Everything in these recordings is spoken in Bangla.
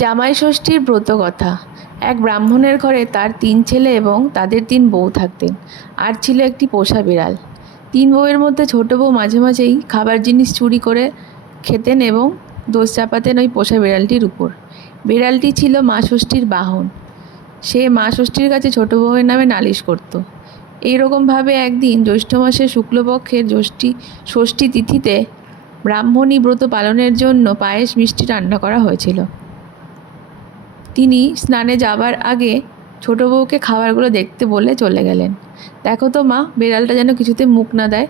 জামাই ষষ্ঠীর ব্রত কথা। এক ব্রাহ্মণের ঘরে তার তিন ছেলে এবং তাদের তিন বউ থাকতেন। আর ছিল একটি পোষা বিড়াল। তিন বউয়ের মধ্যে ছোট বউ মাঝে মাঝেই খাবার জিনিস চুরি করে খেতেন এবং দোষ চাপাতেন ওই পোষা বিড়ালটির উপর। বিড়ালটি ছিল মা ষষ্ঠীর বাহন। সে মা ষষ্ঠীর কাছে ছোট বউয়ের নামে নালিশ করত। এইরকমভাবে একদিন জ্যৈষ্ঠ মাসের শুক্লপক্ষের ষষ্ঠী ষষ্ঠী তিথিতে ব্রাহ্মণী ব্রত পালনের জন্য পায়েস মিষ্টি রান্না করা হয়েছিল। তিনি স্নানে যাবার আগে ছোট বউকে খাবারগুলো দেখতে বলে চলে গেলেন। দেখো তো মা, বিড়ালটা যেন কিছুতে মুখ না দেয়।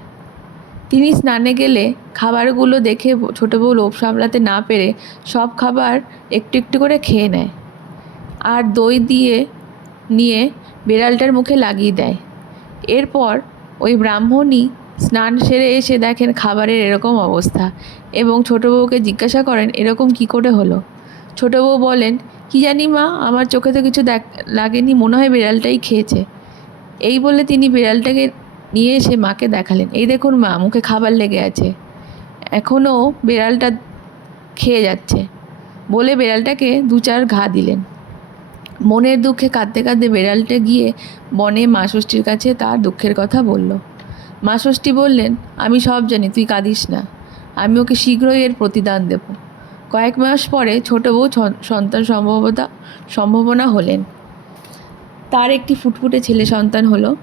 তিনি স্নানে গেলে খাবারগুলো দেখে ছোট বউ লোভ সামলাতে না পেরে সব খাবার একটু একটু করে খেয়ে নেয় আর দই দিয়ে নিয়ে বিড়ালটার মুখে লাগিয়ে দেয়। এরপর ওই ব্রাহ্মণই স্নান সেরে এসে দেখেন খাবারের এরকম অবস্থা এবং ছোট বউকে জিজ্ঞাসা করেন, এরকম কি করে হলো? ছোট বউ বলেন কি জানি মা, আমার চোখে তো কিছু দেখ, লাগেনি, মনে হয় বিড়ালটাই খেয়েছে। এই বলে তিনি বিড়ালটাকে নিয়ে এসে মাকে দেখালেন। এই দেখুন মা, মুখে খাবার লেগে আছে। এখনও বিড়ালটা খেয়ে যাচ্ছে। বলে বিড়ালটাকে দু চার ঘা দিলেন। মনের দুঃখে কাঁদতে কাঁদতে বিড়ালটা গিয়ে বনে মা ষষ্ঠীর কাছে তার দুঃখের কথা বলল। মা ষষ্ঠী বললেন, আমি সব জানি, তুই কাঁদিস না। আমি ওকে শীঘ্রই এর প্রতিদান দেব। কয়েক মাস পরে ছোট বউ সন্তান সম্ভবতা, সম্ভাবনা হলেন। তার একটি ফুটফুটে ছেলে সন্তান হলো।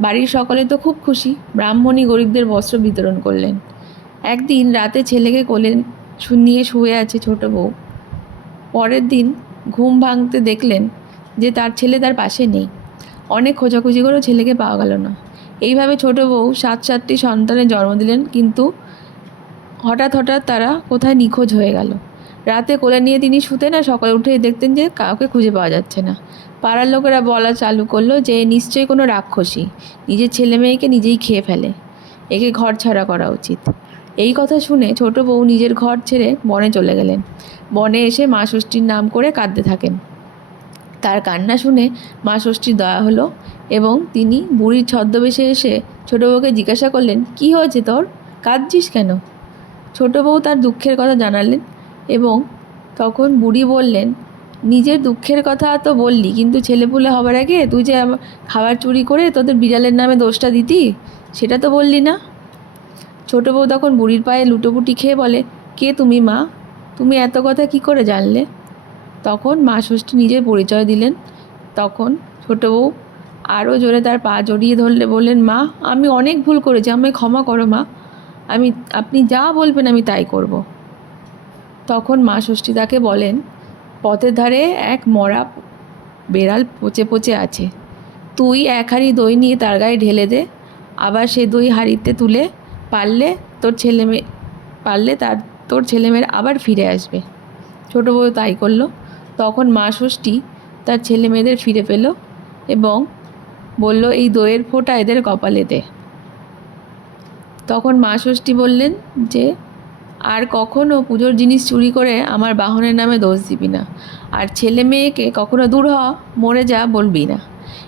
বাড়ির সকলে তো খুব খুশি, ব্রাহ্মণী গরিবদের বস্ত্র বিতরণ করলেন। একদিন রাতে ছেলেকে কোলে শু- নিয়ে শুয়ে আছে ছোট বউ। পরের দিন ঘুম ভাঙতে দেখলেন যে তার ছেলে তার পাশে নেই। অনেক খোঁজাখুঁজি করেও ছেলেকে পাওয়া গেল না। এইভাবে ছোট বউ সাত সাতটি সন্তানের জন্ম দিলেন, কিন্তু হঠাৎ হঠাৎ তারা কোথায় নিখোঁজ হয়ে গেল। রাতে কোলে নিয়ে তিনি শুতেন আর সকালে উঠে দেখতেন যে কাউকে খুঁজে পাওয়া যাচ্ছে না। পাড়ার লোকেরা বলা চালু করল যে নিশ্চয়ই কোনো রাক্ষসী। নিজের ছেলে মেয়েকে নিজেই খেয়ে ফেলে। একে ঘর ছাড়া করা উচিত। এই কথা শুনে ছোট বউ নিজের ঘর ছেড়ে বনে চলে গেলেন। বনে এসে মা ষষ্ঠীর নাম করে কাঁদতে থাকেন। তার কান্না শুনে মা ষষ্ঠীর দয়া হলো এবং তিনি বুড়ির ছদ্মবেশে এসে ছোটো বউকে জিজ্ঞাসা করলেন, কি হয়েছে তোর? কাঁদছিস কেন? ছোট বউ তার দুঃখের কথা জানালেন এবং তখন বুড়ি বললেন, নিজের দুঃখের কথা তো বললি, কিন্তু ছেলেপুলে হবার আগে তুই যে খাবার চুরি করে তোদের বিড়ালের নামে দোষটা দিতি, সেটা তো বললি না? ছোটো বউ তখন বুড়ির পায়ে লুটোপুটি খেয়ে বলে, কে তুমি মা? তুমি এত কথা কি করে জানলে? তখন মা ষষ্ঠী নিজের পরিচয় দিলেন। তখন ছোটো বউ আরও জোরে তার পা জড়িয়ে ধরলে, বললেন, মা, আমি অনেক ভুল করেছি, আমায় ক্ষমা করো মা। আমি, আপনি যা বলবেন আমি তাই করব। তখন মা ষষ্ঠী তাকে বলেন, পথের ধারে এক মরা বেড়াল পচে পচে আছে। তুই এক হাঁড়ি দই নিয়ে তার গায়ে ঢেলে দে, আবার সে দই হাঁড়িতে তুলে পারলে তোর ছেলে মেয়ে, পারলে তার, তোর ছেলেমেয়েরা আবার ফিরে আসবে। ছোটো বউ তাই করল। তখন মা ষষ্ঠী তার ছেলে মেয়েদের ফিরে পেল এবং বলল, এই দইয়ের ফোঁটা এদের কপালে দে। তখন মা ষষ্ঠী বললেন যে আর কখনো পুজোর জিনিস চুরি করে আমার বাহনের নামে দোষ দিবি না। আর ছেলে মেয়েকে কখনো দূর হ, মরে যা বলবি না।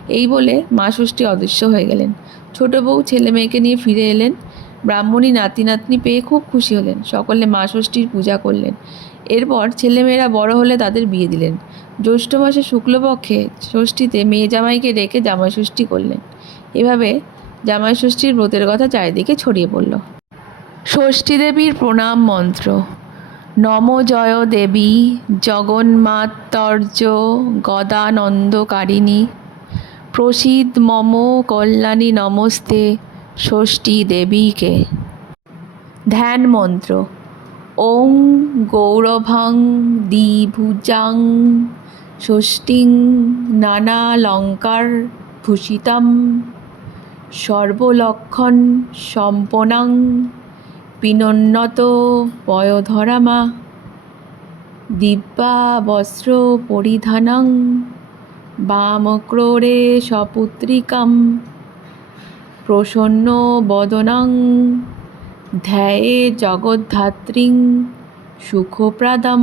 এই বলে মা ষষ্ঠী অদৃশ্য হয়ে গেলেন। ছোট বউ ছেলে মেয়েকে নিয়ে ফিরে এলেন। ব্রাহ্মণী নাতি নাতনি পেয়ে খুব খুশি হলেন। সকলে মা ষষ্ঠীর পূজা করলেন। এরপর ছেলেমেয়েরা বড় হলে তাদের বিয়ে দিলেন। জ্যৈষ্ঠ মাসে শুক্লপক্ষে ষষ্ঠীতে মেয়ে জামাইকে রেখে জামাই ষষ্ঠী করলেন। এভাবে জামাই ষষ্ঠীর ব্রতের কথা চারিদিকে ছড়িয়ে পড়ল। ষষ্ঠী দেবীর প্রণাম মন্ত্র। নম জয় দেবী জগন্মাতর্য গদানন্দকারিণী। প্রসিদ মম কল্যাণী নমস্তে ষষ্ঠী দেবীকে ধ্যান মন্ত্র। ওং গৌরভং দ্বিভুজাং ষষ্ঠীং নানালঙ্কার ভূষিতম। সর্বলক্ষণ সম্পন্নং পিনোন্নত পয়োধরামা দিব্যা বস্ত্র পরিধানং বামক্রোড়ে সপুত্রিকাম প্রসন্ন বদনং ধ্যায়ে জগদ্ধাত্রীং সুখপ্রদম।